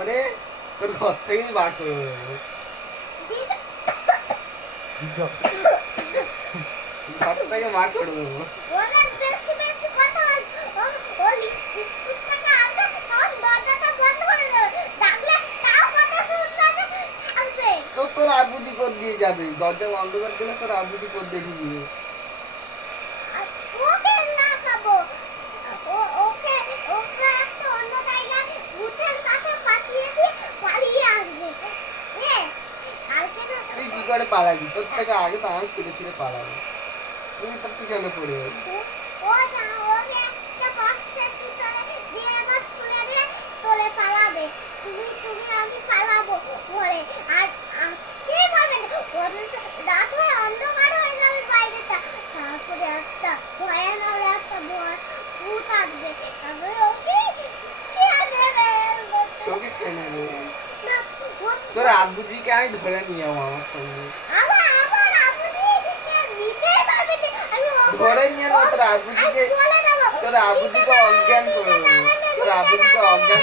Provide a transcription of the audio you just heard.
তারপরে তোর ঘর থেকে বার করে দেবো, ঘর থেকে বার করে দেবো। তো তোর আবুজি কোদ দিয়ে যাবে, দরজা বন্ধ করে দিলে তোর আবুজি কোদ দিয়ে ঢুকবে। তুই কি করে পালাবি? তোর থেকে আগে তো আমি ছুটে ছুটে পালাবো, তুই তোর পিছনে পড়ে যাবি। তোকে খেয়ে নেবে। তোর আব্বুজিকে আমি ধরে নিয়ে যাবো আমার সঙ্গে, ধরে নিয়ে তোর আব্বুজিকে অজ্ঞান করে দেবো, তোর আব্বুজিকে অজ্ঞান